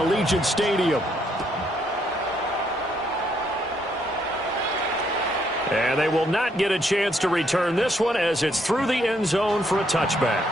Allegiant Stadium. And they will not get a chance to return this one as it's through the end zone for a touchback.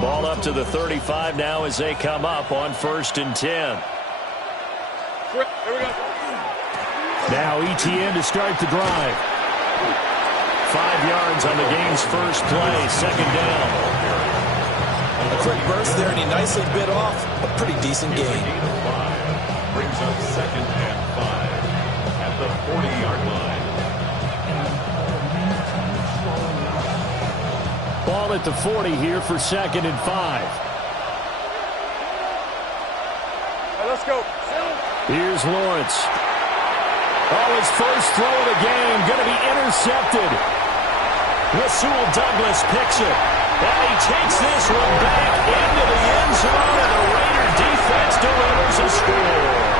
Ball up to the 35 now as they come up on 1st and 10. Now ETN to start the drive. 5 yards on the game's first play, 2nd down. A quick burst there, and he nicely bit off a pretty decent gain. Brings up 2nd and 5 at the 40-yard line. Ball at the 40 here for 2nd and 5. Let's go. Here's Lawrence. Oh, his first throw of the game going to be intercepted. Rasul Douglas picks it. And he takes this one back into the end zone, and the Raider defense delivers a score.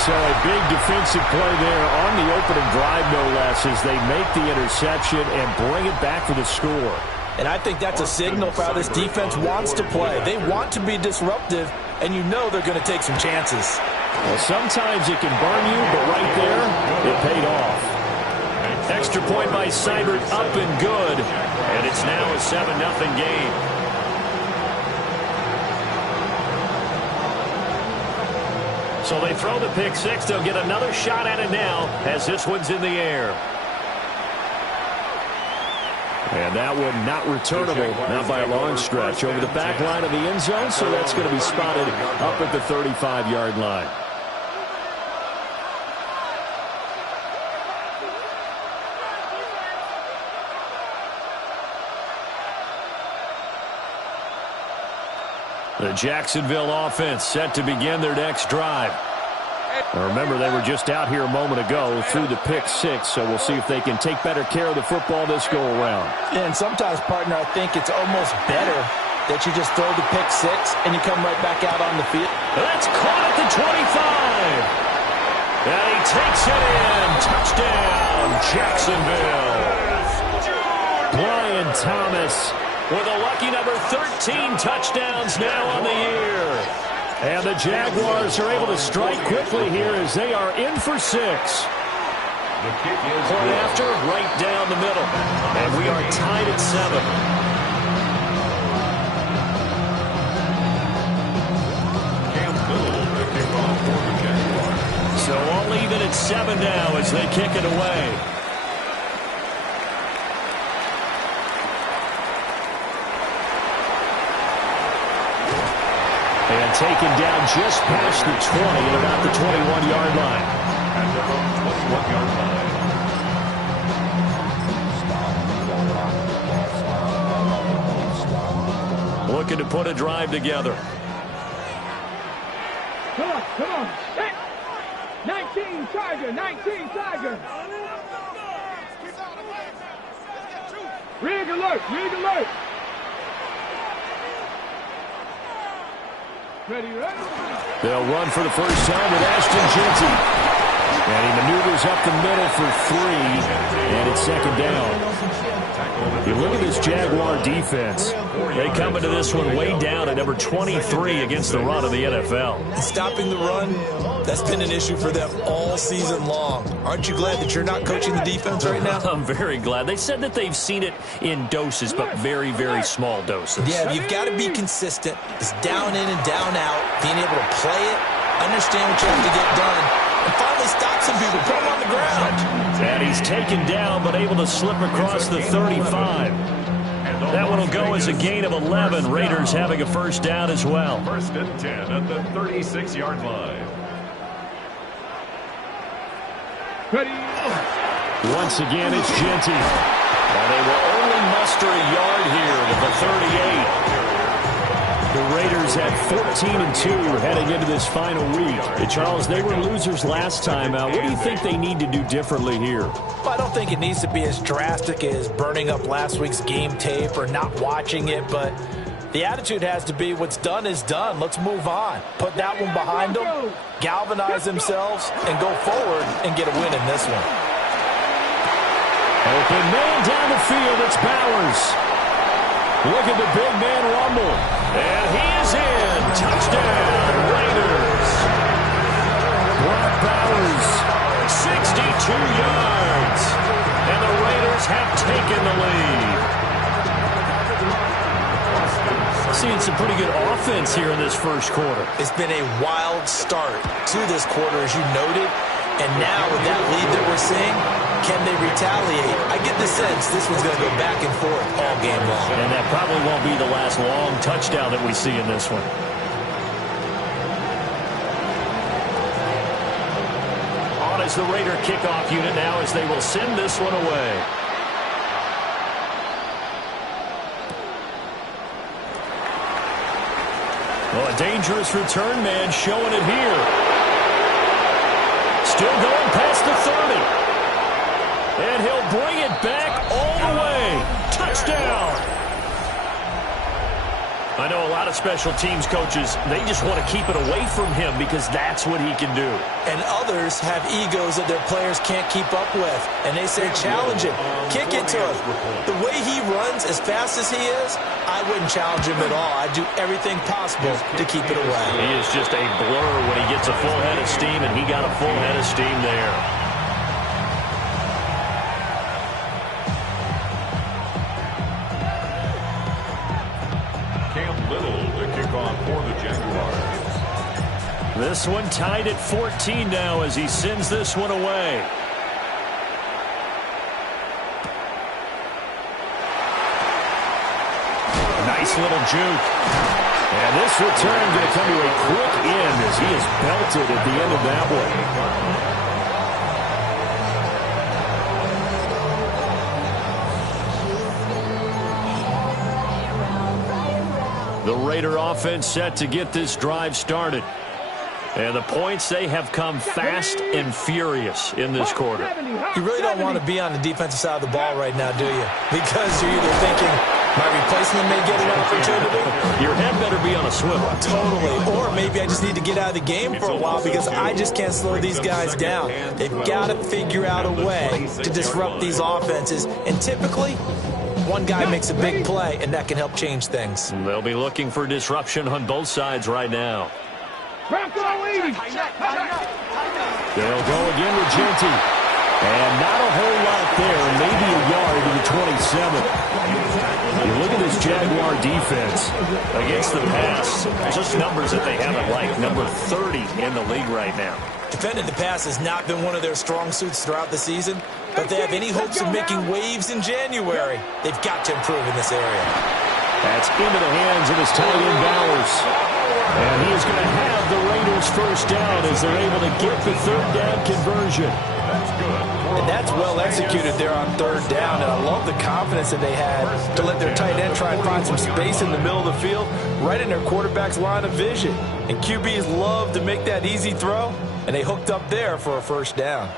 So a big defensive play there on the opening drive, no less, as they make the interception and bring it back for the score. And I think that's a signal for how this defense wants to play. They want to be disruptive, and you know they're going to take some chances. Well, sometimes it can burn you, but right there, it paid off. Extra point by Seibert, up and good. And it's now a 7-0 game. So they throw the pick six. They'll get another shot at it now as this one's in the air. And that one not returnable, not by a long stretch, over the back line of the end zone. So that's going to be spotted up at the 35-yard line. The Jacksonville offense set to begin their next drive. Now remember, they were just out here a moment ago through the pick six, so we'll see if they can take better care of the football this go around. And sometimes, partner, I think it's almost better that you just throw the pick six and you come right back out on the field. That's caught at the 25. And he takes it in. Touchdown, Jacksonville. Brian Thomas with a lucky number 13 touchdowns now on the year. And the Jaguars are able to strike quickly here as they are in for 6. Point after, right down the middle. And we are tied at 7. So all even at 7 now as they kick it away. And taken down just past the 20 at about the 21-yard line. At their own 21-yard line. Looking to put a drive together. Come on. Hey. 19 Tiger. Rig alert. Ready? They'll run for the first time with Ashton Jeanty. And he maneuvers up the middle for 3. And it's 2nd down. You look at this Jaguar defense. They come into this one way down at number 23 against the run of the NFL. Stopping the run, that's been an issue for them all season long. Aren't you glad that you're not coaching the defense right now? I'm very glad. They said that they've seen it in doses, but very, very small doses. Yeah, you've got to be consistent. It's down in and down out, being able to play it, understand what you have to get done, and finally stop some people, put them on the ground. And he's taken down, but able to slip across the 35. That one will go as a gain of 11. Raiders having a first down as well. 1st and 10 at the 36-yard line. Ready? Once again, it's Jeanty. And they will only muster a yard here to the 38. The Raiders at 14-2 heading into this final week. Charles, they were losers last time. What do you think they need to do differently here? Well, I don't think it needs to be as drastic as burning up last week's game tape or not watching it, but the attitude has to be what's done is done. Let's move on. Put that one behind them, galvanize themselves, and go forward and get a win in this one. Open man down the field. It's Bowers. Look at the big man rumble. And he is in. Touchdown, Raiders. Brock Bowers, 62 yards. And the Raiders have taken the lead. Seeing some pretty good offense here in this first quarter. It's been a wild start to this quarter, as you noted. And now with that lead that we're seeing, can they retaliate? I get the sense this one's going to go back and forth all game long. And that probably won't be the last long touchdown that we see in this one. On is the Raider kickoff unit now as they will send this one away. Well, a dangerous return man showing it here. Still going past the 30. And he'll bring it back all the way. Touchdown. I know a lot of special teams coaches, they just want to keep it away from him because that's what he can do. And others have egos that their players can't keep up with. And they say, challenge him. Kick it to him. The way he runs as fast as he is, I wouldn't challenge him at all. I'd do everything possible to keep it away. He is just a blur when he gets a full head of steam, and he got a full head of steam there. This one tied at 14 now as he sends this one away. Nice little juke. And this return going to come to a quick end as he is belted at the end of that one. The Raider offense set to get this drive started. And the points, they have come fast and furious in this quarter. You really don't want to be on the defensive side of the ball right now, do you? Because you're either thinking, my replacement may get an opportunity. Your head better be on a swivel. Totally. Or maybe I just need to get out of the game for a while because I just can't slow these guys down. They've got to figure out a way to disrupt these offenses. And typically, one guy makes a big play, and that can help change things. They'll be looking for disruption on both sides right now. They'll go again with Genty. And not a whole lot there, maybe a yard to the 27. You look at this Jaguar defense against the pass. Just numbers that they haven't liked. Number 30 in the league right now. Defending the pass has not been one of their strong suits throughout the season. But if they have any hopes of making waves in January, they've got to improve in this area. That's into the hands of his tight end Bowers. And he is going to have the Raiders first down as they're able to get the third down conversion. That's good. And that's well executed there on third down. And I love the confidence that they had to let their tight end try and find some space in the middle of the field, right in their quarterback's line of vision. And QBs love to make that easy throw, and they hooked up there for a first down.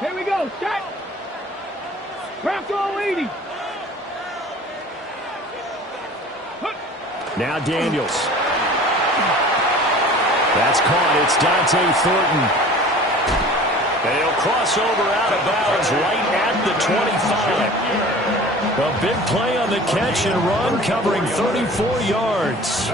Here we go. Set. Bronco 80. Now Daniels. That's caught. It's Dante Thornton. And he'll cross over out of bounds right at the 25. A big play on the catch and run, covering 34 yards.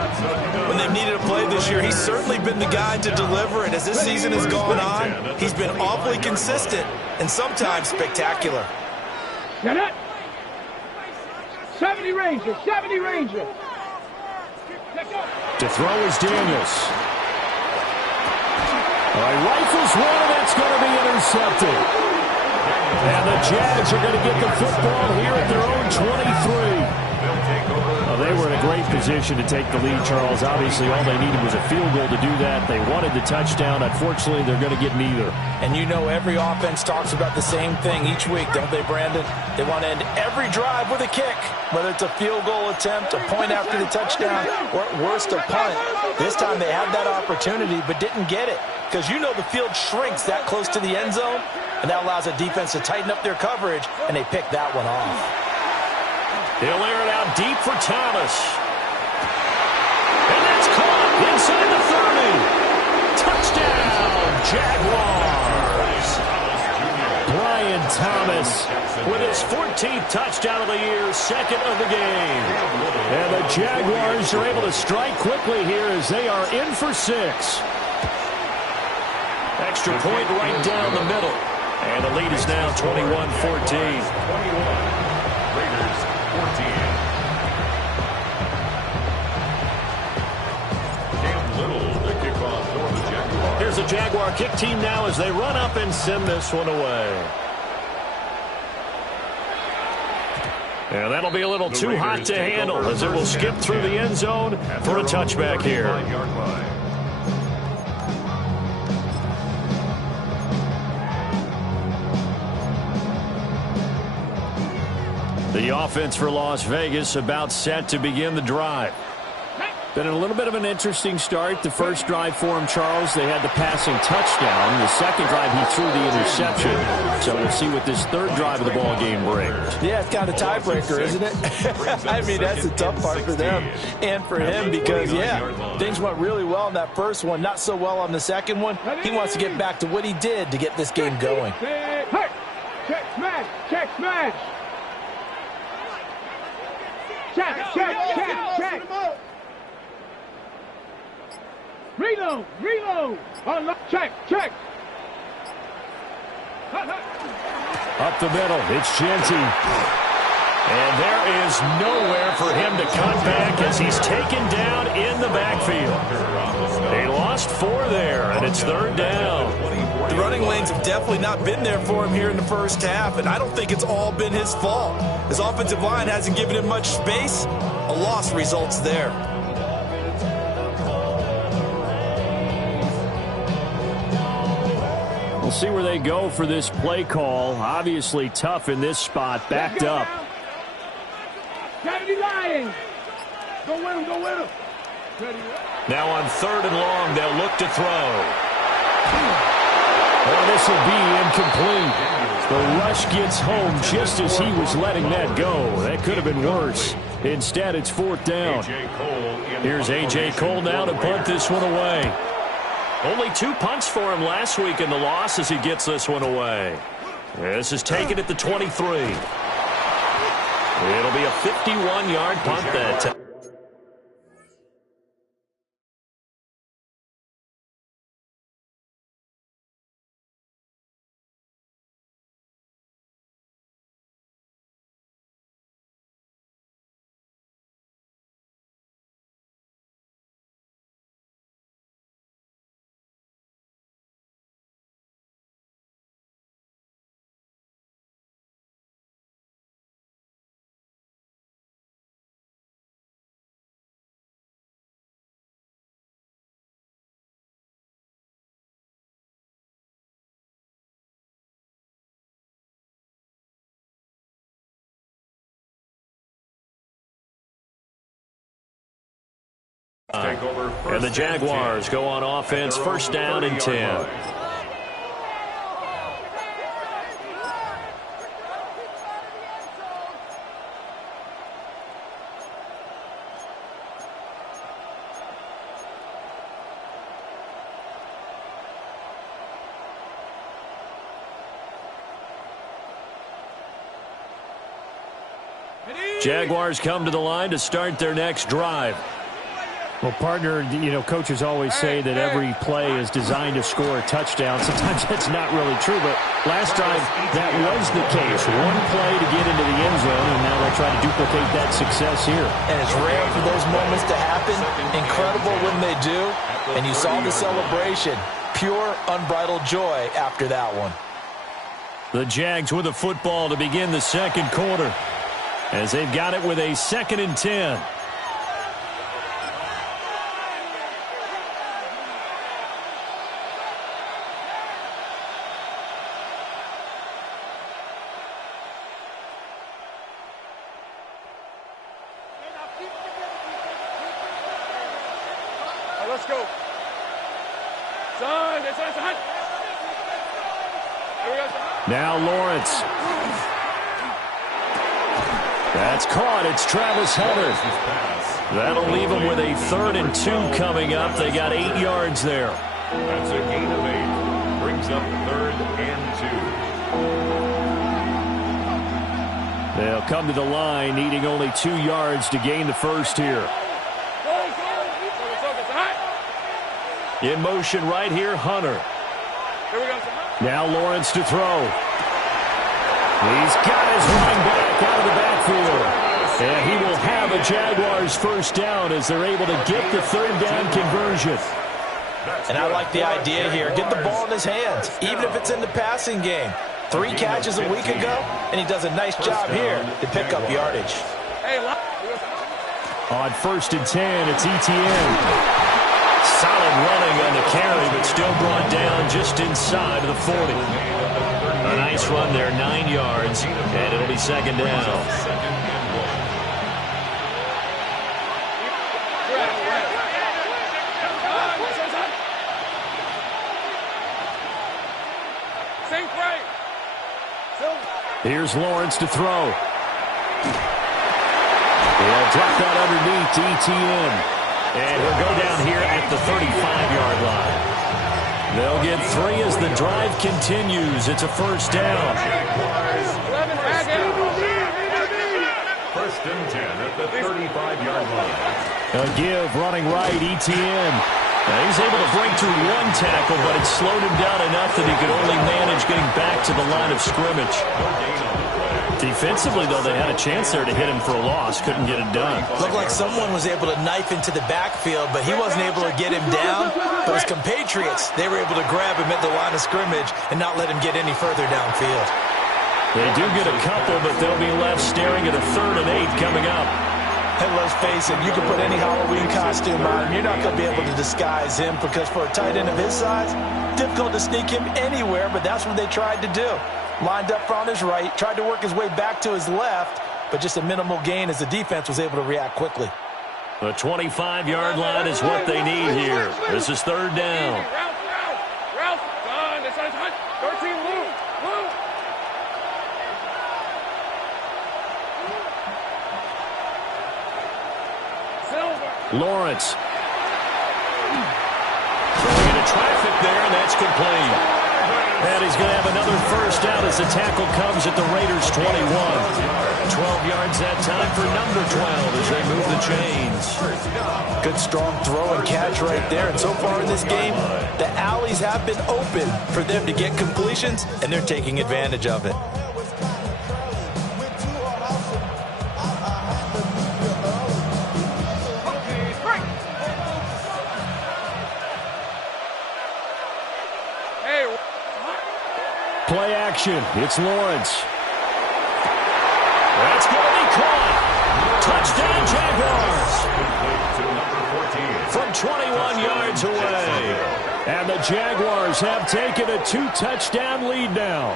When they've needed a play this year, he's certainly been the guy to deliver. And as this season has gone on, he's been awfully consistent and sometimes spectacular. Get it. 70 Ranger. 70 Ranger. To throw is Daniels. All right, rifles one, and that's going to be intercepted. And the Jags are going to get the football here at their own 23. Well, they were in a great position to take the lead, Charles. Obviously, all they needed was a field goal to do that. They wanted the touchdown. Unfortunately, they're going to get neither. And you know every offense talks about the same thing each week, don't they, Brandon? They want to end every drive with a kick, whether it's a field goal attempt, a point after the touchdown, or at worst a punt. This time they had that opportunity but didn't get it because you know the field shrinks that close to the end zone, and that allows a defense to tighten up their coverage, and they pick that one off. They'll air it out deep for Thomas. And that's caught inside the 30. Touchdown, Jaguars. Brian Thomas with his 14th touchdown of the year, second of the game. And the Jaguars are able to strike quickly here as they are in for 6. Extra point right down the middle. And the lead is now 21-14. Raiders 14. Cam Little, the kickoff for the Jaguars. Here's the Jaguar kick team now as they run up and send this one away. And that'll be a little too hot to handle as it will skip through the end zone for a touchback here. The offense for Las Vegas about set to begin the drive. Been a little bit of an interesting start. The first drive for him, Charles, they had the passing touchdown. The second drive, he threw the interception. So we'll see what this third drive of the ball game brings. Yeah, it's kind of a tiebreaker, isn't it? I mean, that's the tough part for them and for him because, yeah, things went really well in that first one, not so well on the second one. He wants to get back to what he did to get this game going. Hey, check smash, check smash. Check, check, check, check. Reload, reload. Check, check. Up the middle, it's Genty. And there is nowhere for him to cut back as he's taken down in the backfield. They lost 4 there, and it's third down. The running lanes have definitely not been there for him here in the first half, and I don't think it's all been his fault. His offensive line hasn't given him much space. A loss results there. We'll see where they go for this play call. Obviously tough in this spot, backed up. Kennedy Lions. Go with him, go with him. Now on 3rd and long, they'll look to throw. Oh, this will be incomplete. The rush gets home just as he was letting that go. That could have been worse. Instead, it's 4th down. Here's A.J. Cole now to punt this one away. Only 2 punts for him last week in the loss as he gets this one away. This is taken at the 23. It'll be a 51-yard punt that time. And the Jaguars go on offense, first down and 10. Jaguars come to the line to start their next drive. Well, partner, you know, coaches always say that every play is designed to score a touchdown. Sometimes that's not really true, but last drive that was the case. One play to get into the end zone, and now they'll try to duplicate that success here. And it's rare for those moments to happen. Incredible when they do. And you saw the celebration. Pure, unbridled joy after that one. The Jags with the football to begin the second quarter. as they've got it with a 2nd and 10. Let's go. Son, that's hot. Now Lawrence. That's caught. It's Travis Hunter. That'll leave them with a 3rd and 2 coming up. They got 8 yards there. That's a gain of 8. Brings up 3rd and 2. They'll come to the line, needing only 2 yards to gain the first here. In motion right here, Hunter. Now Lawrence to throw. He's got his running back out of the backfield. And he will have a Jaguars first down as they're able to get the 3rd down conversion. And I like the idea here. Get the ball in his hands, even if it's in the passing game. 3 catches a week ago, and he does a nice job here to pick up yardage. On 1st and 10, it's Etienne. Solid running on the carry, but still brought down just inside of the 40. A nice run there, 9 yards, and it'll be 2nd down. Here's Lawrence to throw. He'll drop that underneath to Etienne. And he'll go down here at the 35-yard line. They'll get 3 as the drive continues. It's a first down. 1st and 10 at the 35-yard line. A give running right, Etienne. Now he's able to break through 1 tackle, but it slowed him down enough that he could only manage getting back to the line of scrimmage. Defensively, though, they had a chance there to hit him for a loss. Couldn't get it done. Looked like someone was able to knife into the backfield, but he wasn't able to get him down. But his compatriots, they were able to grab him at the line of scrimmage and not let him get any further downfield. They do get a couple, but they'll be left staring at a 3rd and 8 coming up. And let's face it, you can put any Halloween costume on him. You're not going to be able to disguise him because for a tight end of his size, difficult to sneak him anywhere, but that's what they tried to do. Lined up on his right, tried to work his way back to his left, but just a minimal gain as the defense was able to react quickly. The 25-yard line is what they need here. This is 3rd down. Ralph, John, this is 13, Lou. Lawrence. Throwing into traffic there, and that's complete. And he's going to have another first down as the tackle comes at the Raiders' 21. 12 yards that time for number 12 as they move the chains. Good strong throw and catch right there. And so far in this game, the alleys have been open for them to get completions, and they're taking advantage of it. Play action. It's Lawrence. That's going to be caught. Touchdown, Jaguars. From 21 yards away. And the Jaguars have taken a 2-touchdown lead now.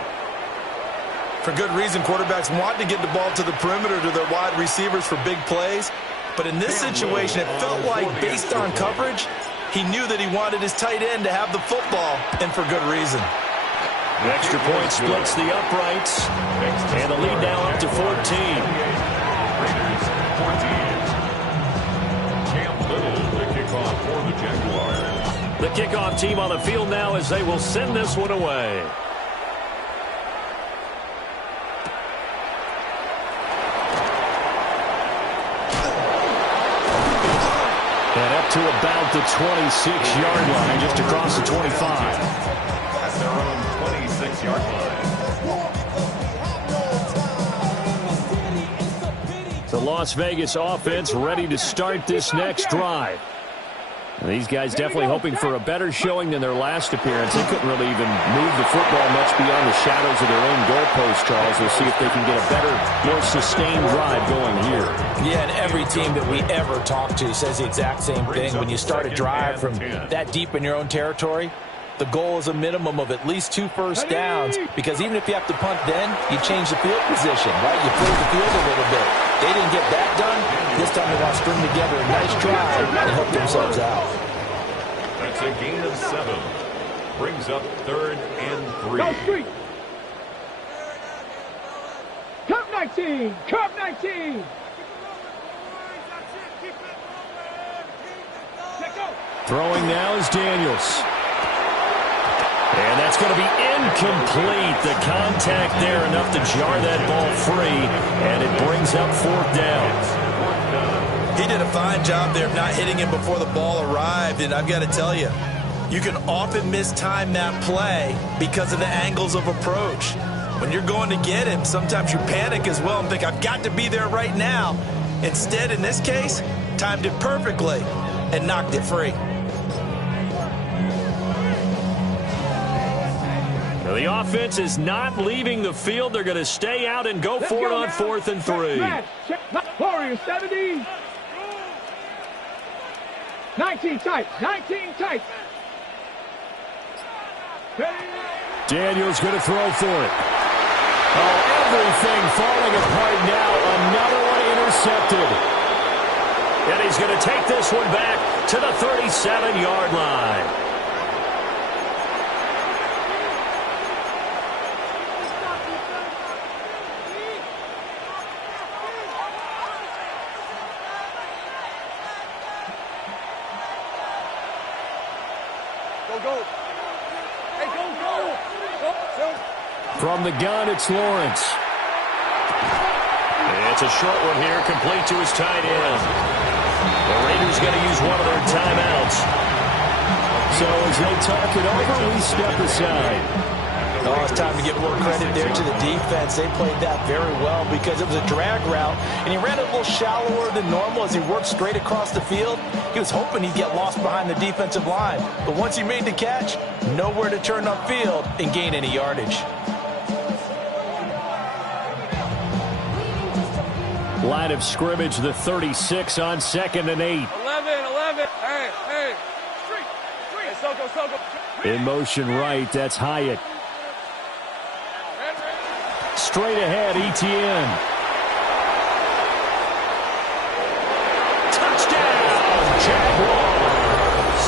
For good reason, quarterbacks want to get the ball to the perimeter to their wide receivers for big plays. But in this situation, it felt like, based on coverage, he knew that he wanted his tight end to have the football, and for good reason. The extra point splits the uprights, and the lead now up to 14. Raiders 14. Cam Little, the kickoff for the Jaguars. The kickoff team on the field now as they will send this one away. And up to about the 26-yard line, just across the 25. At their own 26-yard line. The Las Vegas offense ready to start this next drive. These guys definitely hoping for a better showing than their last appearance. They couldn't really even move the football much beyond the shadows of their own goalpost, Charles. We'll see if they can get a better, more sustained drive going here. Yeah, and every team that we ever talk to says the exact same thing. When you start a drive from that deep in your own territory, the goal is a minimum of at least 2 first downs, because even if you have to punt then, you change the field position, right? You play the field a little bit. They didn't get that done. This time they want to string together a nice drive and help themselves out. That's a gain of 7. Brings up 3rd and 3. Go street. Cup 19. Cup 19. Throwing now is Daniels. And that's going to be incomplete. The contact there enough to jar that ball free, and it brings up 4th down. He did a fine job there of not hitting him before the ball arrived, and I've got to tell you, you can often mistime that play because of the angles of approach. When you're going to get him, sometimes you panic as well and think, I've got to be there right now. Instead, in this case, timed it perfectly and knocked it free. The offense is not leaving the field. They're going to stay out and go for it on 4th and 3. Warriors 70. 19 tight. 19 tight. Daniels going to throw for it. Oh, everything falling apart now. Another one intercepted. And he's going to take this one back to the 37-yard line. From the gun, it's Lawrence. It's a short one here, complete to his tight end. The Raiders going to use one of their timeouts. So as they talk it over, we step aside. Oh, it's time to give more credit there to the defense. They played that very well because it was a drag route, and he ran a little shallower than normal as he worked straight across the field. He was hoping he'd get lost behind the defensive line, but once he made the catch, nowhere to turn upfield and gain any yardage. Line of scrimmage, the 36 on 2nd and 8. 11. Hey. Soko. In motion right, that's Hyatt. Straight ahead, Etienne. Touchdown, Jaguars.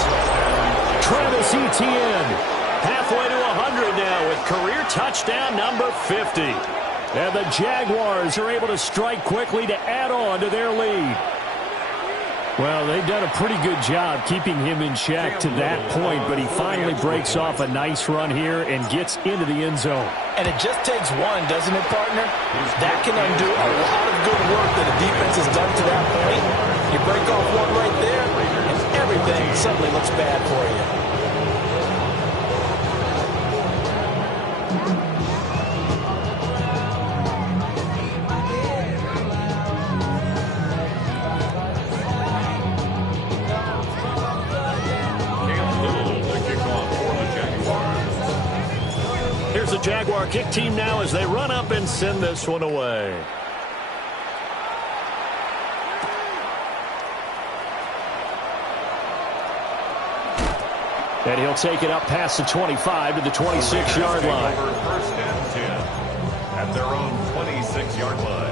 Travis Etienne, halfway to 100 now with career touchdown number 50. And the Jaguars are able to strike quickly to add on to their lead. Well, they've done a pretty good job keeping him in check to that point, but he finally breaks off a nice run here and gets into the end zone. And it just takes one, doesn't it, partner? That can undo a lot of good work that the defense has done to that point. You break off one right there, and everything suddenly looks bad for you. The Jaguar kick team now as they run up and send this one away. And he'll take it up past the 25 to the 26-yard line. First and 10 at their own 26-yard line.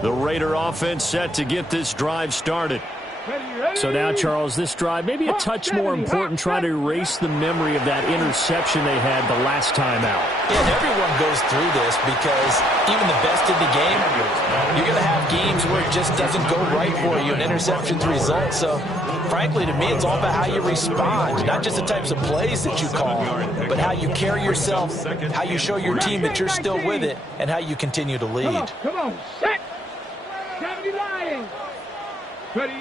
The Raider offense set to get this drive started. So now, Charles, this drive maybe a touch more important, trying to erase the memory of that interception they had the last time out. Yeah, and everyone goes through this because even the best in the game, you're going to have games where it just doesn't go right for you and interceptions result. So, frankly, to me, it's all about how you respond, not just the types of plays that you call, but how you carry yourself, how you show your team that you're still with it, and how you continue to lead. Come on, set. 70 Lions. Ready.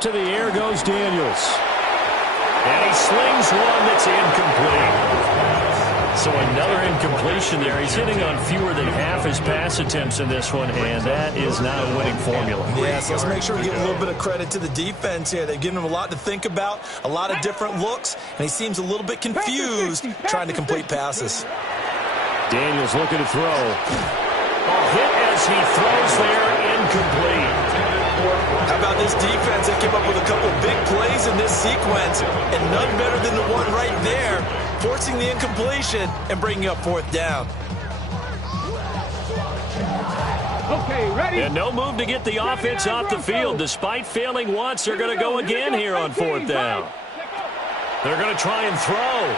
To the air goes Daniels. And he slings one that's incomplete. So another incompletion there. He's hitting on fewer than half his pass attempts in this one, and that is not a winning formula. Yeah, so let's make sure we give a little bit of credit to the defense here. They've given him a lot to think about, a lot of different looks, and he seems a little bit confused trying to complete passes. Daniels looking to throw. Hit as he throws there, incomplete. How about this defense that came up with a couple big plays in this sequence, and none better than the one right there, forcing the incompletion and bringing up fourth down. Okay, ready. And no move to get the offense off the field. Despite failing once, they're going to go again here on fourth down. They're going to try and throw.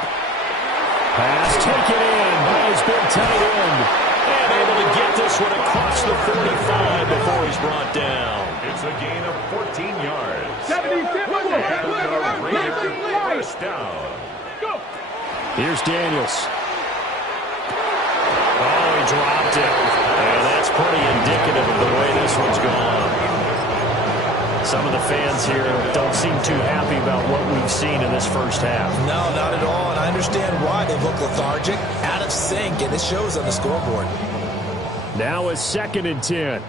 Pass taken in by his big tight end. And able to get this one across the 45 before he's brought down. It's a gain of 14 yards. 76. First down. Go. Here's Daniels. Oh, he dropped it. And that's pretty indicative of the way this one's gone. Some of the fans here don't seem too happy about what we've seen in this first half. No, not at all, and I understand why. They've looked lethargic, out of sync, and it shows on the scoreboard. Now a 2nd and 10.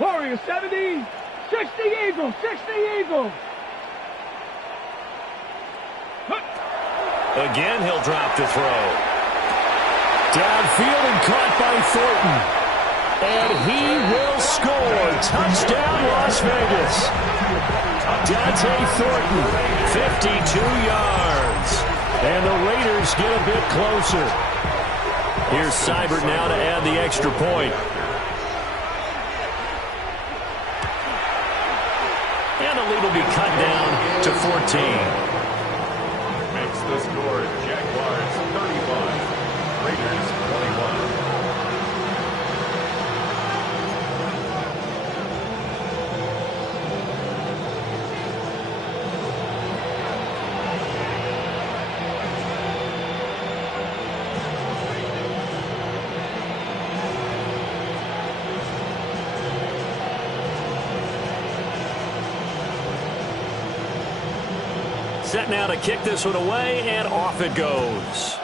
Warriors 70. 60 Eagles. 60 Eagles. Again, he'll drop the throw. Downfield and caught by Thornton. And he will score. Touchdown, Las Vegas. Dante Thornton, 52 yards. And the Raiders get a bit closer. Here's Seibert now to add the extra point. And the lead will be cut down to 14. Makes the score Jaguars 35, Raiders 21. Set now to kick this one away, and off it goes.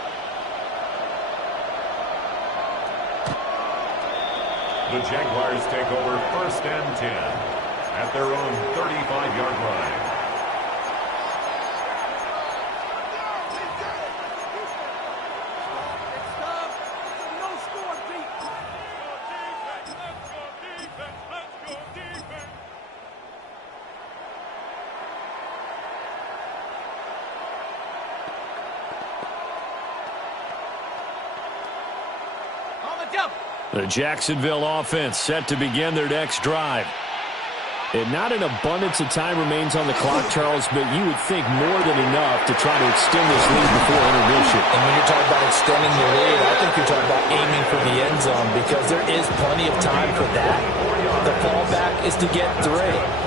The Jaguars take over 1st and 10 at their own 35-yard line. The Jacksonville offense set to begin their next drive. And not an abundance of time remains on the clock, Charles, but you would think more than enough to try to extend this lead before intermission. And when you're talking about extending the lead, I think you're talking about aiming for the end zone because there is plenty of time for that. The fallback is to get 3.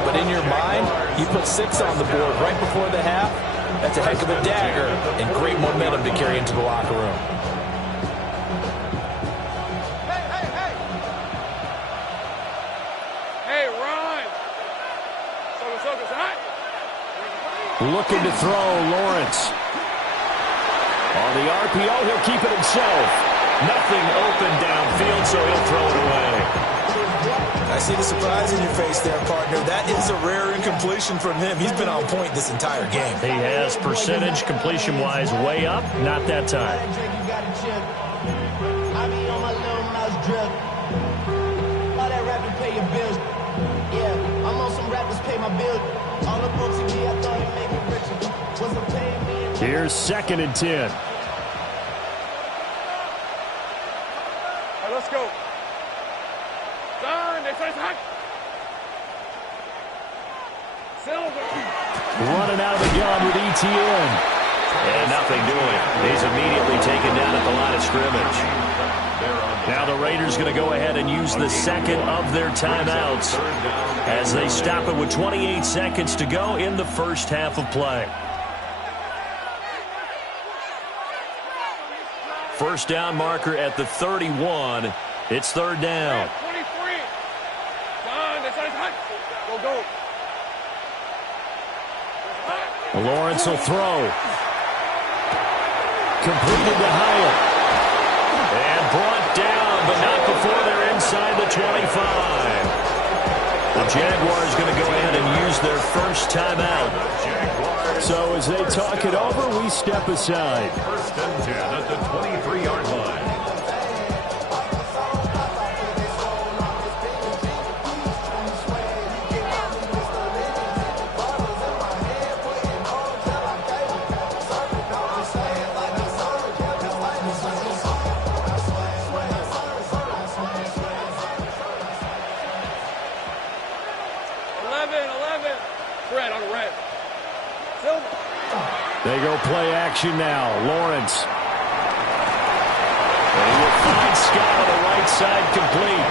But in your mind, you put 6 on the board right before the half. That's a heck of a dagger and great momentum to carry into the locker room. Looking to throw, Lawrence. On the RPO, he'll keep it himself. Nothing open downfield, so he'll throw it away. I see the surprise in your face there, partner. That is a rare incompletion from him. He's been on point this entire game. He has percentage completion-wise way up. Not that time. Here's 2nd and 10. All right, let's go. Running out of the gun with ETN. And nothing doing. He's immediately taken down at the line of scrimmage. Now the Raiders going to go ahead and use the 2nd of their timeouts as they stop it with 28 seconds to go in the first half of play. First down marker at the 31. It's 3rd down. 23. John, Go, go. Lawrence will throw. Completed to Hyatt. And brought down, but not before they're inside the 25. The Jaguars going to go ahead and use their first timeout. So as they talk it over, we step aside. First and 10 at the 23-yard line. They go play action now. Lawrence. And he will find Scott on the right side complete.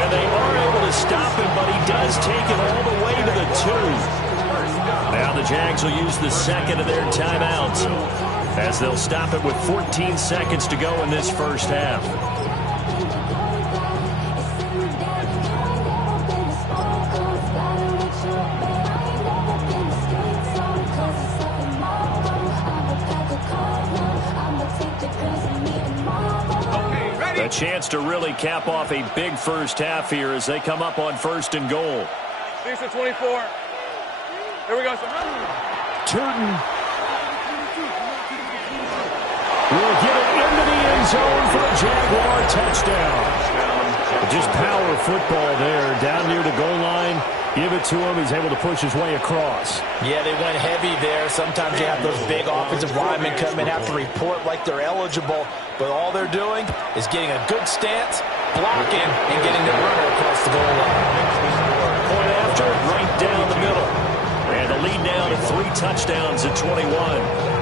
And they are able to stop him, but he does take it all the way to the 2. Now the Jags will use the second of their timeouts as they'll stop it with 14 seconds to go in this first half. A chance to really cap off a big first half here as they come up on first and goal. 6 to 24. Here we go. Turton will get it into the end zone for a Jaguar touchdown. Just power football there, down near the goal line. Give it to him. He's able to push his way across. Yeah, they went heavy there. Sometimes you have those big offensive linemen come and have to report like they're eligible, but all they're doing is getting a good stance, blocking, and getting the runner across the goal line. Point after, right down the middle. And the lead now to 3 touchdowns at 21.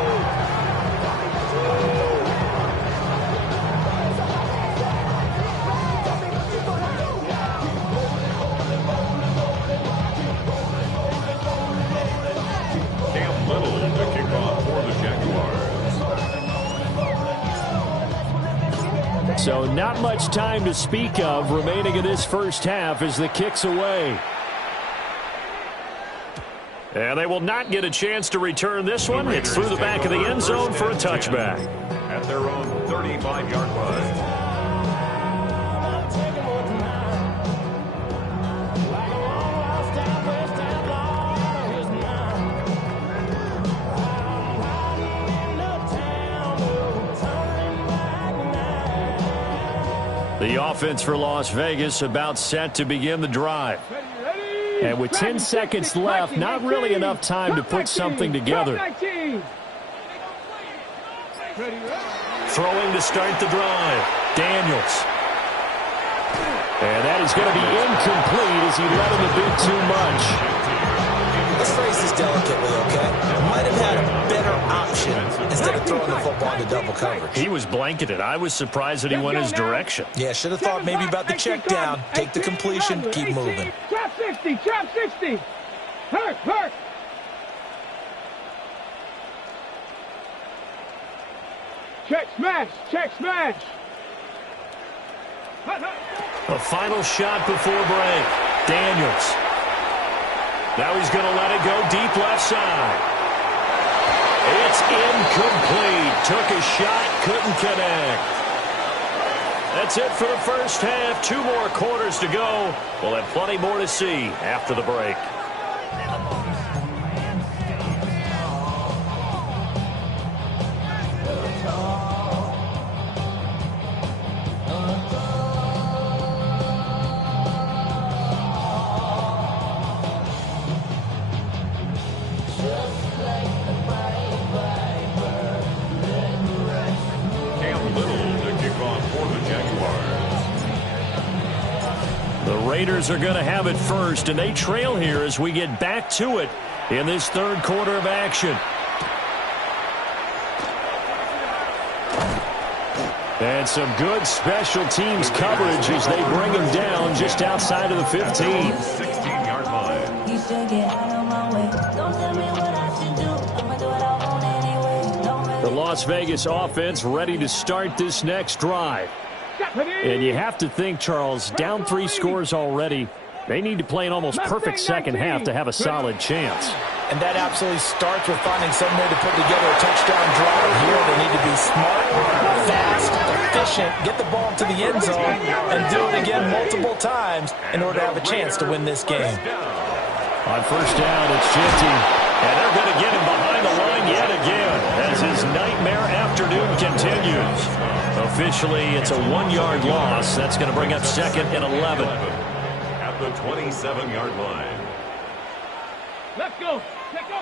So not much time to speak of remaining in this first half as the kick's away. And they will not get a chance to return this one. It's through the back of the end zone for a touchback. At their own 35-yard line. The offense for Las Vegas about set to begin the drive. And with 10 seconds left, not really enough time to put something together. Throwing to start the drive. Daniels. And that is going to be incomplete as he let him a bit too much. Let's phrase this delicately, okay? Might have had a better option instead of throwing the football into double coverage. He was blanketed. I was surprised that he went his direction. Yeah, should have thought maybe about the check down. Take the completion, keep moving. Trap 60, trap 60. Hurt, hurt. Check smash, check smash. A final shot before break. Daniels. Now he's going to let it go deep left side. It's incomplete. Took a shot, couldn't connect. That's it for the first half. 2 more quarters to go. We'll have plenty more to see after the break. Raiders are going to have it first, and they trail here as we get back to it in this third quarter of action. And some good special teams coverage as they bring him down just outside of the 15. 16-yard line. You should get out of my way. Don't tell me what I should do. I'ma do what I want anyway. The Las Vegas offense ready to start this next drive. And you have to think, Charles, down 3 scores already. They need to play an almost perfect second half to have a solid chance. And that absolutely starts with finding some way to put together a touchdown drive here. They need to be smart, fast, efficient, get the ball to the end zone, and do it again multiple times in order to have a chance to win this game. On first down, it's Jeanty. And they're going to get him behind the line yet again as his nightmare afternoon continues. Officially, it's a 1-yard loss. That's going to bring up 2nd and 11. At the 27-yard line. Let's go. Let's go.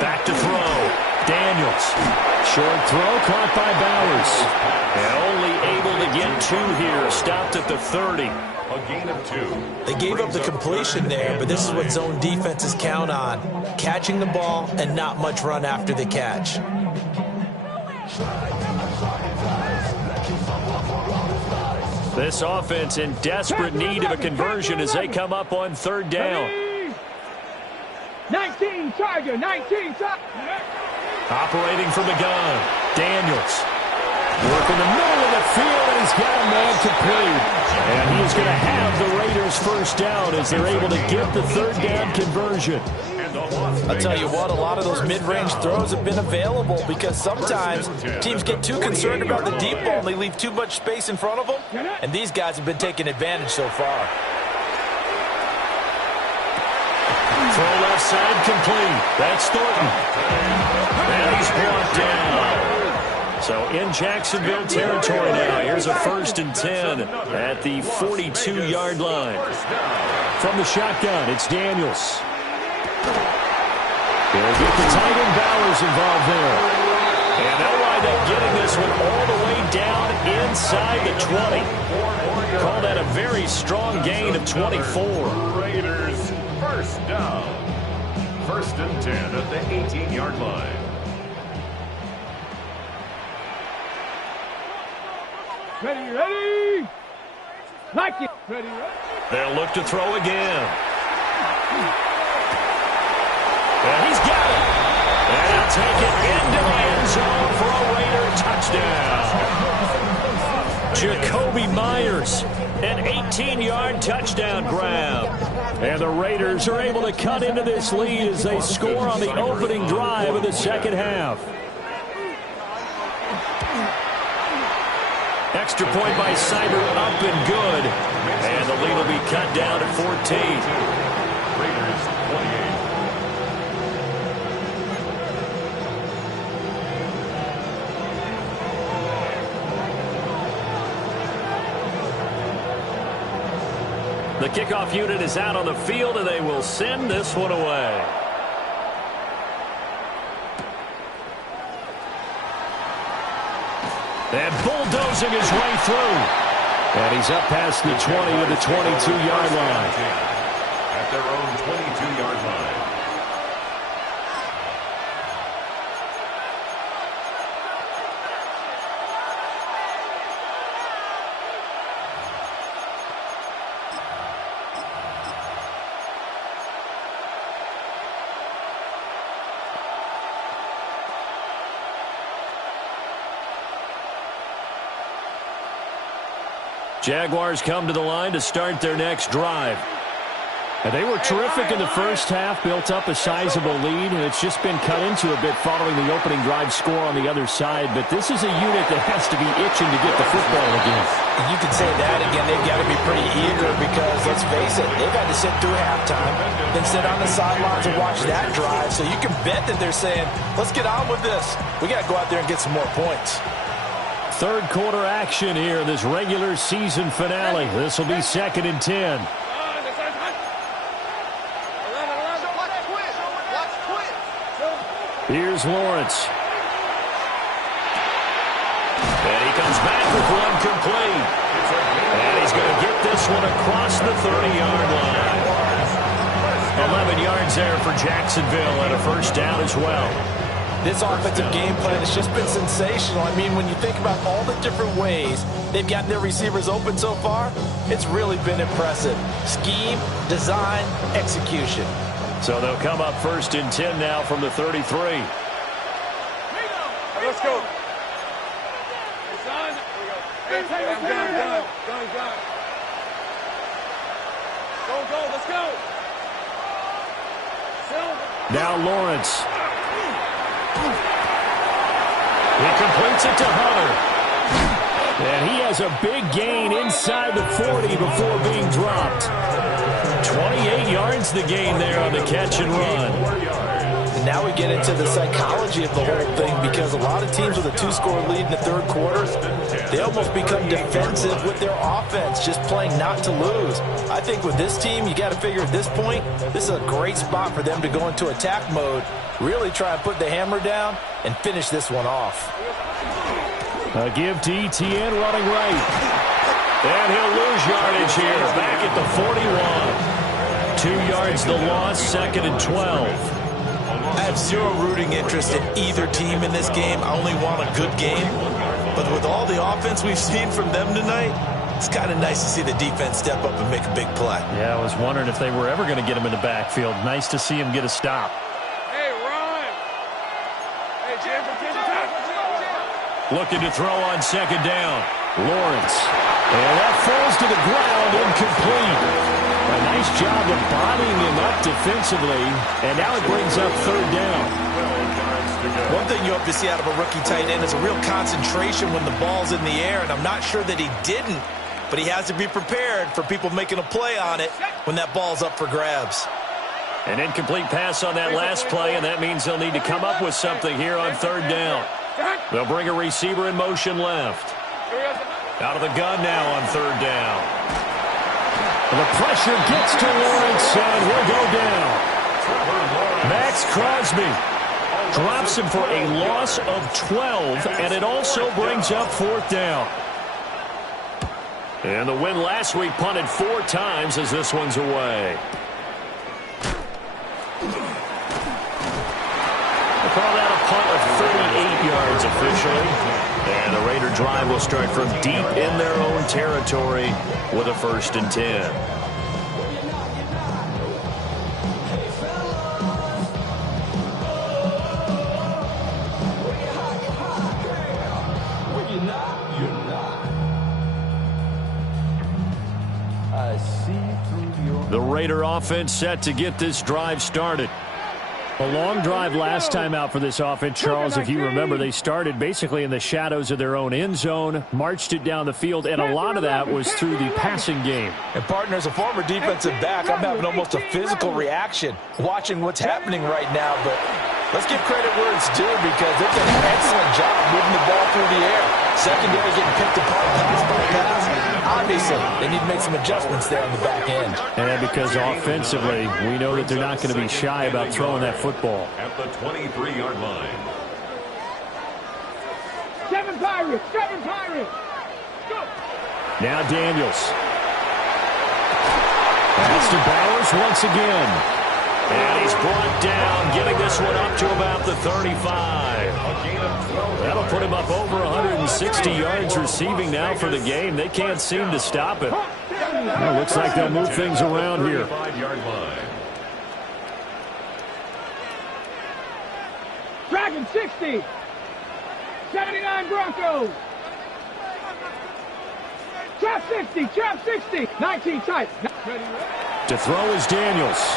Back to throw. Daniels. Short throw caught by Bowers. And only able to get 2 here. Stopped at the 30. A gain of 2. They gave up the completion there, but this is what zone defenses count on. Catching the ball and not much run after the catch. This offense in desperate need of a conversion as they come up on 3rd down. 19 Tiger, 19 Tiger. Operating from the gun. Daniels. Work in the middle of the field, and he's got a man complete. And he is going to have the Raiders first down as they're able to get the 3rd down conversion. I'll tell you what, a lot of those mid-range throws have been available because sometimes teams get too concerned about the deep ball and they leave too much space in front of them. And these guys have been taking advantage so far. Throw left side complete. That's Thornton. And he's brought down. So in Jacksonville territory now. Here's a 1st and 10 at the 42-yard line. From the shotgun, it's Daniels. He'll get the tight end Bowers involved there. And they'll wind up getting this one all the way down inside the 20. Call that a very strong gain of 24. Raiders first down. 1st and 10 at the 18-yard line. Ready, ready. Like it. Ready, ready. They'll look to throw again. And he's got it. And he'll take it into the end zone for a Raider touchdown. Jacoby Myers, an 18-yard touchdown grab. And the Raiders are able to cut into this lead as they score on the opening drive of the second half. Extra point by Seibert up and good. And the lead will be cut down at 14. Raiders 28. The kickoff unit is out on the field, and they will send this one away. And bulldozing his way through. And he's up past the 20 to the 22-yard line. At their own 22-yard line. Jaguars come to the line to start their next drive. And they were terrific in the first half, built up a sizable lead, and it's just been cut into a bit following the opening drive score on the other side. But this is a unit that has to be itching to get the football again. You can say that again. They've got to be pretty eager because, let's face it, they've had to sit through halftime, then sit on the sidelines and watch that drive. So you can bet that they're saying, let's get on with this. We got to go out there and get some more points. Third quarter action here, this regular season finale. This will be 2nd and 10. Here's Lawrence. And he comes back with one complete. And he's going to get this one across the 30-yard line. 11 yards there for Jacksonville and a first down as well. This offensive game plan has just been sensational. I mean, when you think about all the different ways they've gotten their receivers open so far, it's really been impressive. Scheme, design, execution. So they'll come up 1st and 10 now from the 33. Let's go. Go, let's go. Now Lawrence. He completes it to Hunter. And he has a big gain inside the 40 before being dropped. 28 yards the gain there on the catch and run. And now we get into the psychology of the whole thing, because a lot of teams with a 2-score lead in the third quarter, they almost become defensive with their offense, just playing not to lose. I think with this team, you got to figure at this point, this is a great spot for them to go into attack mode, really try and put the hammer down and finish this one off. A give to Etienne running right. And he'll lose yardage here, back at the 41. 2 yards the loss, 2nd and 12. I have zero rooting interest in either team in this game. I only want a good game. But with all the offense we've seen from them tonight, it's kind of nice to see the defense step up and make a big play. Yeah, I was wondering if they were ever going to get him in the backfield. Nice to see him get a stop. Hey, run. Hey, Jim, Looking to throw on 2nd down. Lawrence. And that falls to the ground, incomplete. A nice job of bodying him up defensively. And now it brings up 3rd down. One thing you hope to see out of a rookie tight end is a real concentration when the ball's in the air, and I'm not sure that he didn't, but he has to be prepared for people making a play on it when that ball's up for grabs. An incomplete pass on that last play, and that means they'll need to come up with something here on 3rd down. They'll bring a receiver in motion left. Out of the gun now on 3rd down. The pressure gets to Lawrence, and he'll go down. Max Crosby drops him for a loss of 12, and it also brings up 4th down. And the win last week punted 4 times as this one's away. They call that a punt of 38 yards officially. And the Raider drive will start from deep in their own territory with a 1st and 10. The Raider offense set to get this drive started. A long drive last time out for this offense, Charles. If you remember, they started basically in the shadows of their own end zone, marched it down the field, and a lot of that was through the passing game. And, partner, as a former defensive back, I'm having almost a physical reaction watching what's happening right now. But let's give credit where it's due, because they've done an excellent job moving the ball through the air. Secondary getting picked apart pass by pass. Obviously, they need to make some adjustments there on the back end. And because offensively, we know that they're not going to be shy about throwing that football. At the 23-yard line. Seven Pirates. Go. Now Daniels. Pass to Bowers once again. And he's brought down, getting this one up to about the 35. That'll put him up over 160 yards receiving now for the game. They can't seem to stop it. Well, looks like they'll move things around here. 35-yard line. Dragon 60. 79 Broncos. Trap 60. 19 tight. To throw is Daniels.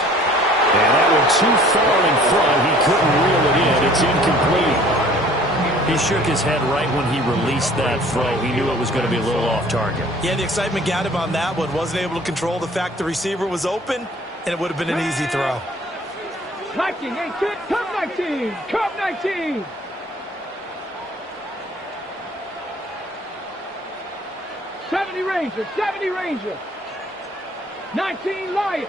And that one too far in front. He couldn't reel it in. It's incomplete. He shook his head right when he released that throw. He knew it was going to be a little off target. Yeah, the excitement got him on that one. Wasn't able to control the fact the receiver was open, and it would have been an easy throw. 19, 18, Cup 19. '70 Ranger. 19 Lion.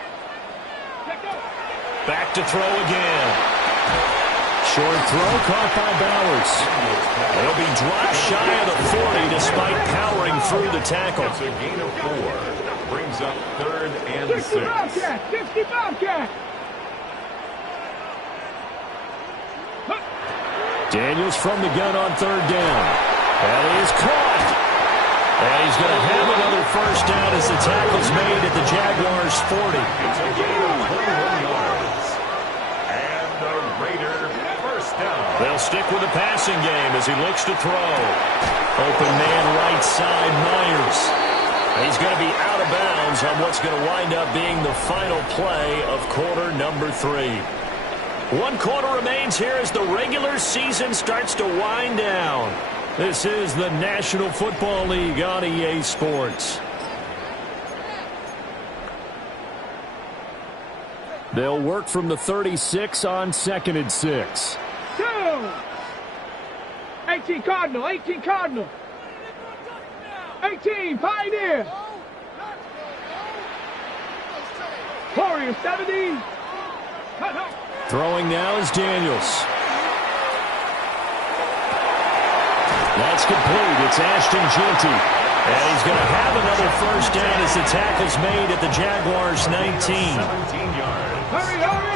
Back to throw again. Short throw caught by Bowers. He'll be dropped shy of the 40 despite powering through the tackle. It's a gain of 4. Brings up 3rd and 6. 60 Bobcat. Daniels from the gun on 3rd down. That is caught. And he's going to have another 1st down as the tackle's made at the Jaguars' 40. It's a gain of 21 yards. And the Raider 1st down. They'll stick with the passing game as he looks to throw. Open man right side, Myers. He's going to be out of bounds on what's going to wind up being the final play of quarter number 3. 1 quarter remains here as the regular season starts to wind down. This is the National Football League on EA Sports. They'll work from the 36 on 2nd and 6. 18 Cardinal, 18 Cardinal. 18 Pioneer. Warrior 70. Throwing now is Daniels. That's complete. It's Ashton Jeanty. And he's going to have another first down as the tackle's made at the Jaguars' 19.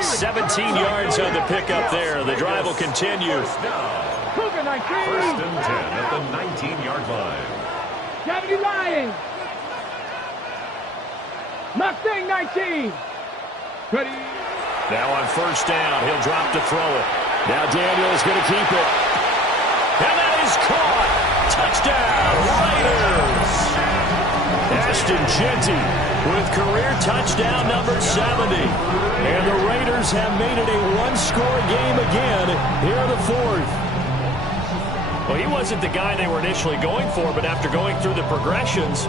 17 yards on the pickup there. The drive will continue. First and 10 at the 19-yard line. 70 Lions. Mustang 19. Ready. Now on first down, he'll drop to throw it. Now Daniels going to keep it. And that is caught. Touchdown, Raiders. Ashton Jeanty with career touchdown number 70. And the Raiders have made it a one-score game again here in the 4th. Well, he wasn't the guy they were initially going for, but after going through the progressions,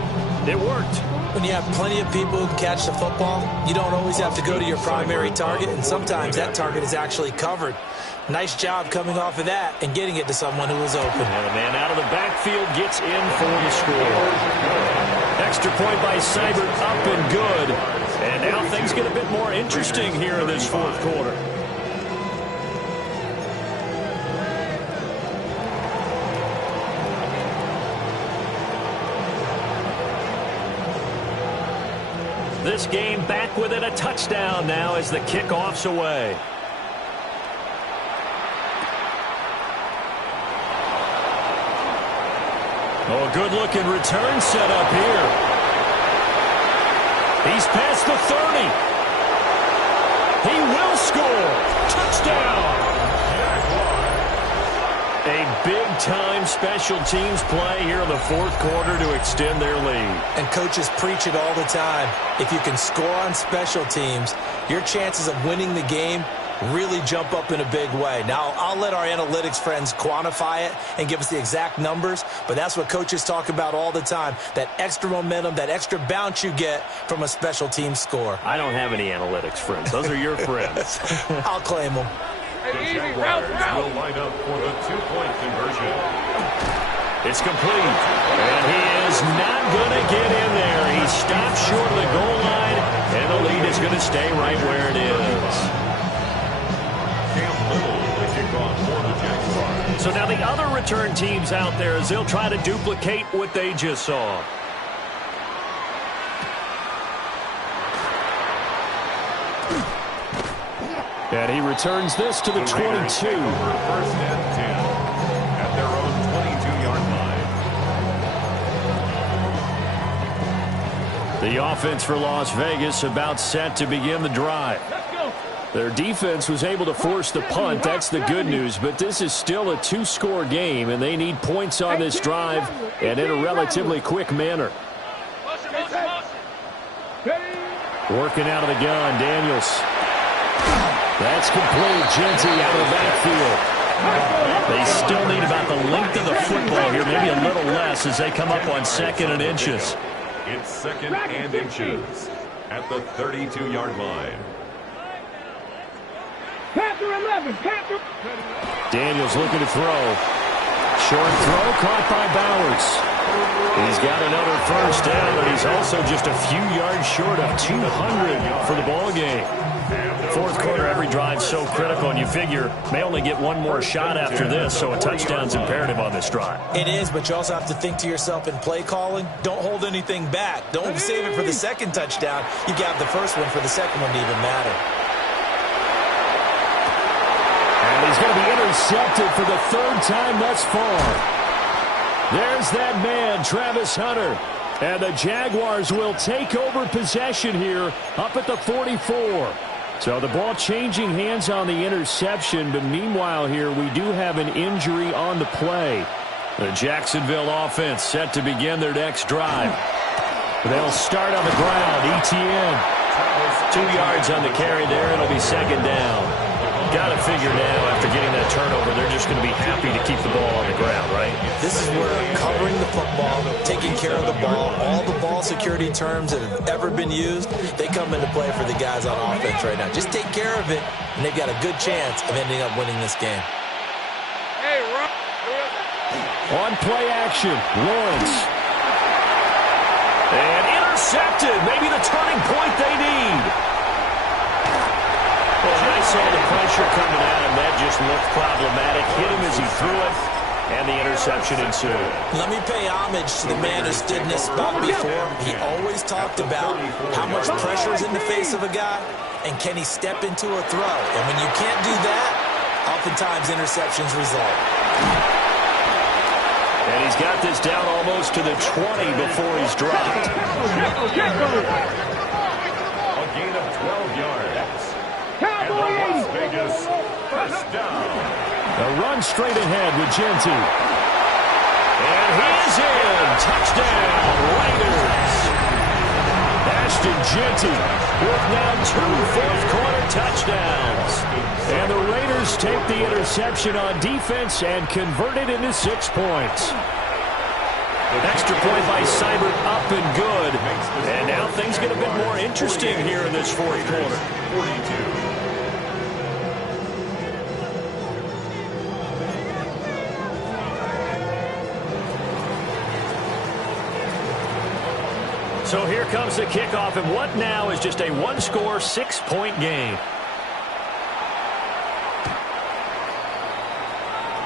it worked. When you have plenty of people who can catch the football, you don't always have to go to your primary target, and sometimes that target is actually covered. Nice job coming off of that and getting it to someone who was open. And the man out of the backfield gets in for the score. Extra point by Seibert, up and good. And now things get a bit more interesting here in this 4th quarter. This game back within a touchdown now as the kickoff's away. Oh, a good-looking return set up here. He's past the 30. He will score. Touchdown. A big-time special teams play here in the 4th quarter to extend their lead. And coaches preach it all the time. If you can score on special teams, your chances of winning the game really jump up in a big way. Now, I'll let our analytics friends quantify it and give us the exact numbers, but that's what coaches talk about all the time, that extra momentum, that extra bounce you get from a special team score. I don't have any analytics friends. Those are your friends. I'll claim them. The Jaguars will line up for the 2-point conversion. It's complete, and he is not going to get in there. He stopped short of the goal line, and the lead is going to stay right where it is. So now the other return teams out there as they'll try to duplicate what they just saw. And he returns this to the 22. First and 10 at their own 22-yard line. The offense for Las Vegas about set to begin the drive. Their defense was able to force the punt. That's the good news. But this is still a 2-score game, and they need points on this drive and in a relatively quick manner. Working out of the gun, Daniels. That's complete. Jeanty out of the backfield. They still need about the length of the football here, maybe a little less as they come up on 2nd and inches. It's 2nd and inches at the 32-yard line. Panther 11, Panther. Daniels looking to throw. Short throw caught by Bowers. He's got another first down, but he's also just a few yards short of 200 for the ball game. 4th quarter, every drive so critical, and you figure may only get one more shot after this, so a touchdown's imperative on this drive. It is, but you also have to think to yourself in play calling, don't hold anything back. Don't save it for the 2nd touchdown. You got the first one for the 2nd one to even matter. And he's going to be intercepted for the 3rd time thus far. There's that man, Travis Hunter. And the Jaguars will take over possession here up at the 44. So the ball changing hands on the interception, but meanwhile here we do have an injury on the play. The Jacksonville offense set to begin their next drive. They'll start on the ground. ETN. 2 yards on the carry there. It'll be second down. Got to figure now, after getting that turnover, they're just going to be happy to keep the ball on the ground, right? This is where covering the football, taking care of the ball, all the ball security terms that have ever been used, they come into play for the guys on offense right now. Just take care of it, and they've got a good chance of ending up winning this game. Hey, run. On play action, Lawrence. And intercepted. Maybe the turning point they need. Well, I saw the pressure coming at him. That just looked problematic. Hit him as he threw it, and the interception ensued. Let me pay homage to the man who stood in this spot before. He always talked about how much pressure is in the face of a guy, and can he step into a throw. And when you can't do that, oftentimes interceptions result. And he's got this down almost to the 20 before he's dropped. A gain of 12 yards. And the Las Vegas first down. A run straight ahead with Jeanty. And he's in. Touchdown, Raiders. Ashton Jeanty with now 2 fourth-quarter touchdowns. And the Raiders take the interception on defense and convert it into 6 points. Extra point by Seibert, up and good. And now things get a bit more interesting here in this fourth quarter. 42. So here comes the kickoff, and what now is just a one-score, 6-point game.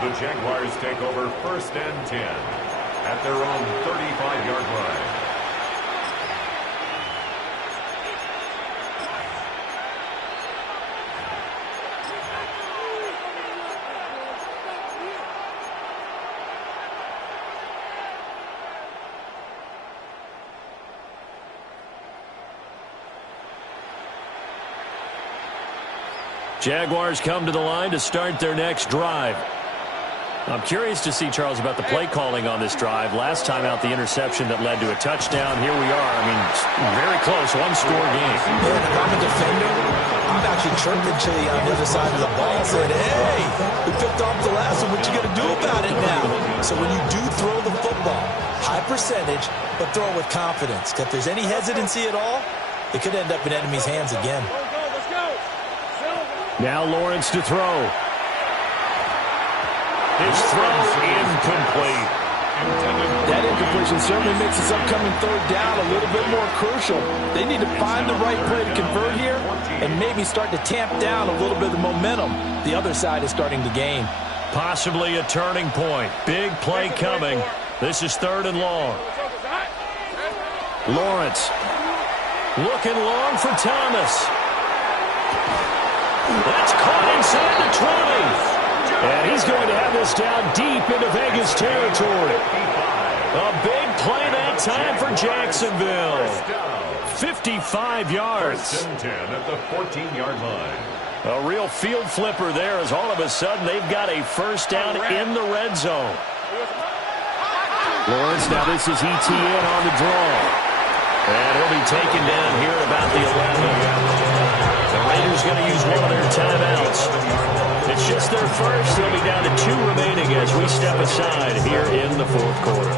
The Jaguars take over first and 10 at their own 35-yard line. Jaguars come to the line to start their next drive. I'm curious to see, Charles, about the play calling on this drive. Last time out, the interception that led to a touchdown. Here we are. I mean, very close, one-score game. Man, if I'm a defender, I'm actually chirping Chili on the other side of the ball, saying, hey, we picked off the last one. What you going to do about it now? So when you do throw the football, high percentage, but throw it with confidence. If there's any hesitancy at all, it could end up in enemy's hands again. Let's go. Now Lawrence to throw. His throw incomplete. That incompletion certainly makes this upcoming third down a little bit more crucial. They need to find the right play to convert here and maybe start to tamp down a little bit of the momentum the other side is starting to gain. Possibly a turning point. Big play coming. This is third and long. Lawrence looking long for Thomas. That's caught inside the 20. And he's going to have this down deep into Vegas territory. A big play that time for Jacksonville. 55 yards. First and 10 at the 14-yard line. A real field flipper there as all of a sudden they've got a first down in the red zone. Lawrence, now this is ETN on the draw. And he'll be taken down here at about the 11. The Raiders going to use one of their timeouts. It's just their first. They'll be down to 2 remaining as we step aside here in the fourth quarter.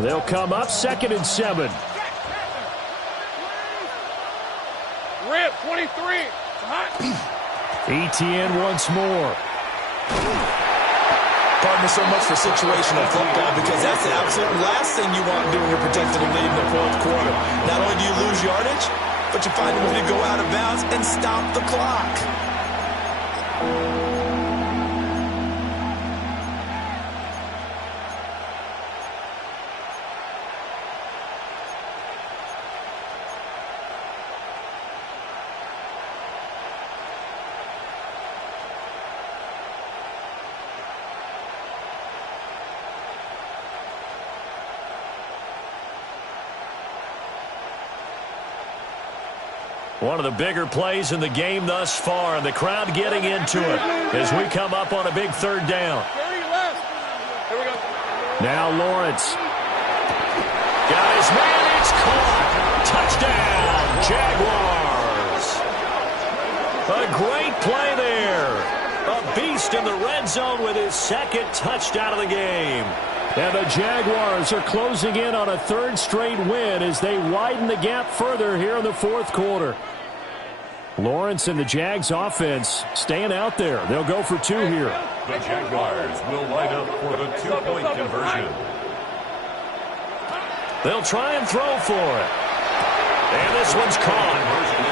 They'll come up 2nd and 7. Rip, 23. ETN once more. Pardon me so much for situational football, because that's the absolute last thing you want to do when you're protecting a lead in the fourth quarter. Not only do you lose yardage, but you find a way to go out of bounds and stop the clock. One of the bigger plays in the game thus far, and the crowd getting into it as we come up on a big third down. 30 left. Here we go. Now Lawrence. Got his man. It's caught. Touchdown, Jaguars. A great play there. A beast in the red zone with his second touchdown of the game. And the Jaguars are closing in on a third straight win as they widen the gap further here in the fourth quarter. Lawrence and the Jags offense staying out there. They'll go for two here. The Jaguars will line up for the two-point conversion. They'll try and throw for it. And this one's caught.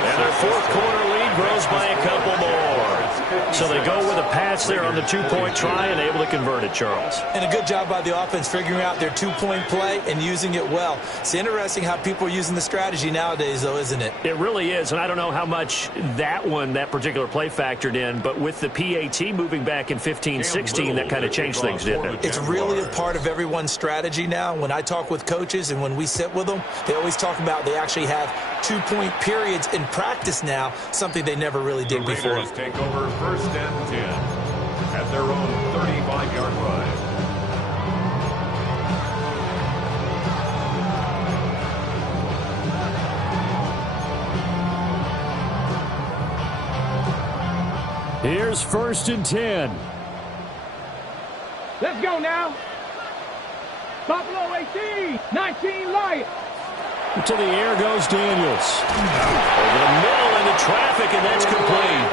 And their fourth quarter lead grows by a couple more. So they go with a pass there on the two-point try and able to convert it, Charles. And a good job by the offense figuring out their two-point play and using it well. It's interesting how people are using the strategy nowadays, though, isn't it? It really is, and I don't know how much that particular play factored in, but with the PAT moving back in 15-16, that kind of changed things, didn't it? It's really a part of everyone's strategy now. When I talk with coaches and when we sit with them, they always talk about they actually have two-point periods in practice now, something they never really did before. The Raiders take over first and 10 at their own 35-yard line. Here's first and 10. Let's go now. Buffalo 18, 19 Lions. To the air goes Daniels. Over the middle into traffic, and that's complete.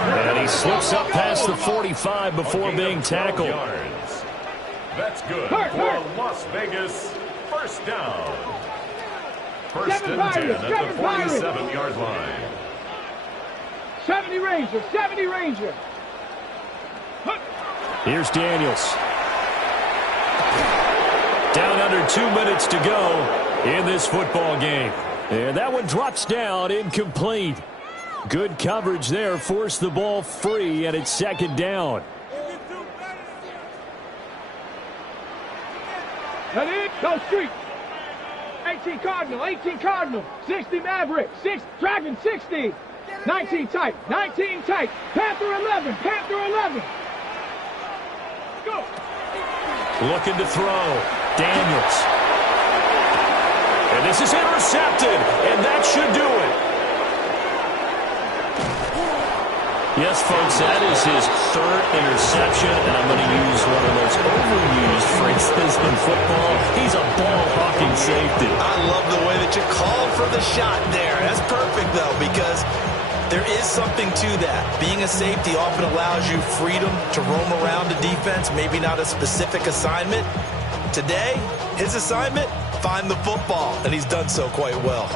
And he slips up past the 45 before being tackled. Yards. That's good for Las Vegas. First down. First and 10 at the 47-yard line. 70 Ranger, 70 Ranger. Here's Daniels. Down under 2 minutes to go in this football game. And that one drops down, incomplete. Good coverage there, forced the ball free, and it's second down. Go street. 18 Cardinal, 18 Cardinal. 60 Maverick, 6 Dragon 60. 19 tight, 19 tight. Panther 11, Panther 11. Go. Looking to throw. Daniels. And this is intercepted, and that should do it. Yes, folks, that is his third interception, and I'm going to use one of those overused phrases in football. He's a ball-hawking safety. I love the way that you called for the shot there. That's perfect, though, because there is something to that. Being a safety often allows you freedom to roam around the defense, maybe not a specific assignment. Today, his assignment, find the football, and he's done so quite well.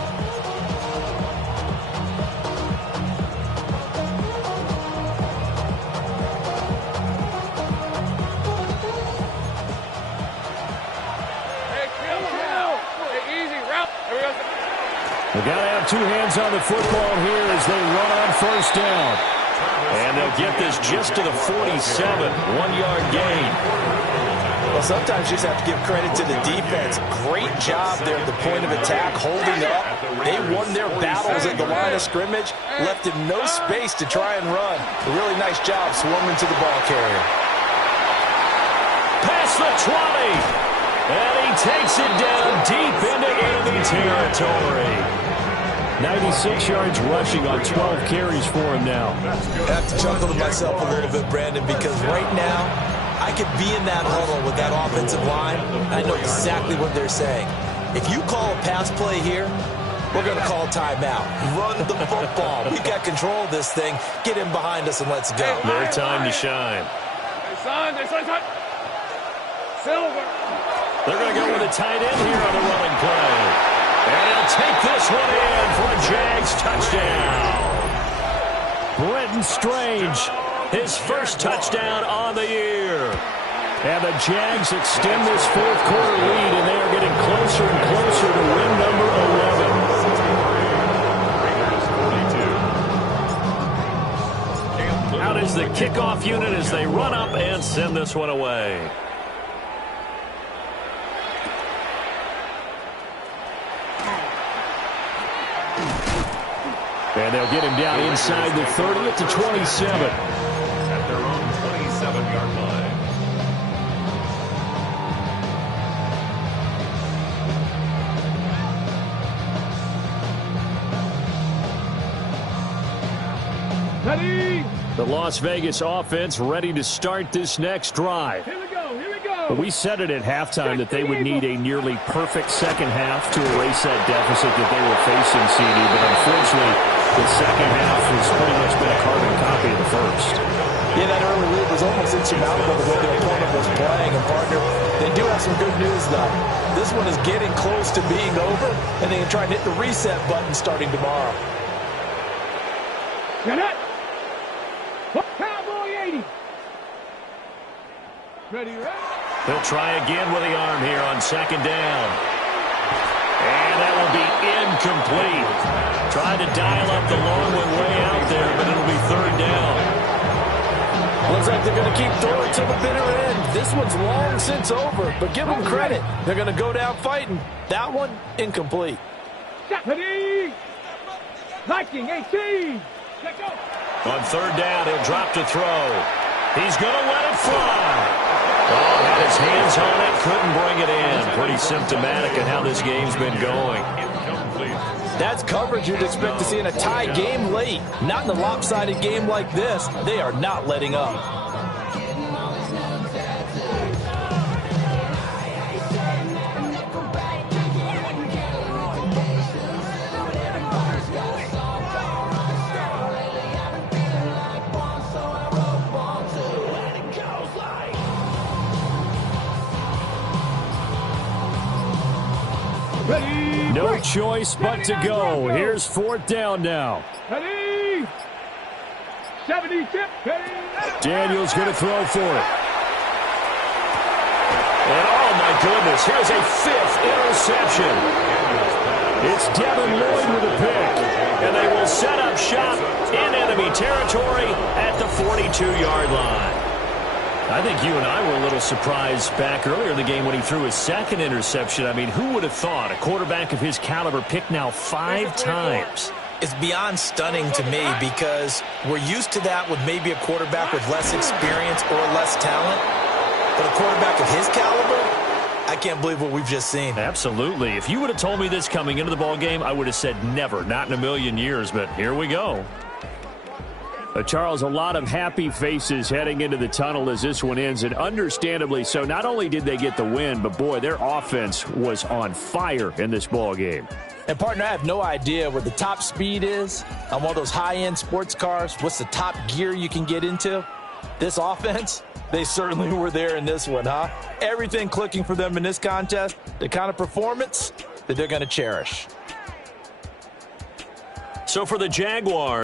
They got to have two hands on the football here as they run on first down. And they'll get this just to the 47, 1-yard gain. Well, sometimes you just have to give credit to the defense. Great job there at the point of attack, holding up. They won their battles at the line of scrimmage, left him no space to try and run. A really nice job swarming to the ball carrier. Past the 20. And he takes it down deep into enemy territory. 96 yards rushing on 12 carries for him now. I have to chuckle to myself a little bit, Brandon, because right now I could be in that huddle with that offensive line. I know exactly what they're saying. If you call a pass play here, we're going to call timeout. Run the football. We got control of this thing. Get in behind us and let's go. Their time to shine. Son. Silver. They're going to go with a tight end here on the running play. And he'll take this one in for a Jags touchdown. Brenton Strange, his first touchdown on the year. And the Jags extend this fourth quarter lead, and they are getting closer and closer to win number 11. Out is the kickoff unit as they run up and send this one away. And they'll get him down inside the 30 at the 27. At their own 27-yard line. Ready? The Las Vegas offense ready to start this next drive. Here we go. Here we go. We said it at halftime that they would need a nearly perfect second half to erase that deficit that they were facing, CD. But unfortunately, the second half has pretty much been a carbon copy of the first. Yeah, that early lead was almost insurmountable the way the opponent was playing. And, partner, they do have some good news, though. This one is getting close to being over, and they can try and hit the reset button starting tomorrow. Get it. Cowboy 80. Ready, ready? They'll try again with the arm here on second down. And that will be incomplete. Tried to dial up the long one way out there, but it'll be third down. Looks like they're going to keep throwing to the bitter end. This one's long since over, but give them credit. They're going to go down fighting. That one, incomplete. Ready? Viking 18. Let go. On third down, he'll drop to throw. He's going to let it fly. Oh, had his hands on it, couldn't bring it in. Pretty symptomatic of how this game's been going. That's coverage you'd expect to see in a tie game late. Not in a lopsided game like this. They are not letting up. Ready? No break. choice but to go. Here's fourth down now. Ready? 70 tip. Ready? Daniels going to throw for it. And oh my goodness, here's a fifth interception. It's Devin Lloyd with a pick. And they will set up shop in enemy territory at the 42-yard line. I think you and I were a little surprised back earlier in the game when he threw his second interception. I mean, who would have thought a quarterback of his caliber picked now 5 times? It's beyond stunning to me because we're used to that with maybe a quarterback with less experience or less talent. But a quarterback of his caliber, I can't believe what we've just seen. Absolutely. If you would have told me this coming into the ball game, I would have said never, not in a million years. But here we go. Charles, a lot of happy faces heading into the tunnel as this one ends, and understandably so. Not only did they get the win, but, boy, their offense was on fire in this ball game. And, partner, I have no idea what the top speed is on one of those high-end sports cars. What's the top gear you can get into? This offense, they certainly were there in this one, huh? Everything clicking for them in this contest, the kind of performance that they're going to cherish. So for the Jaguars,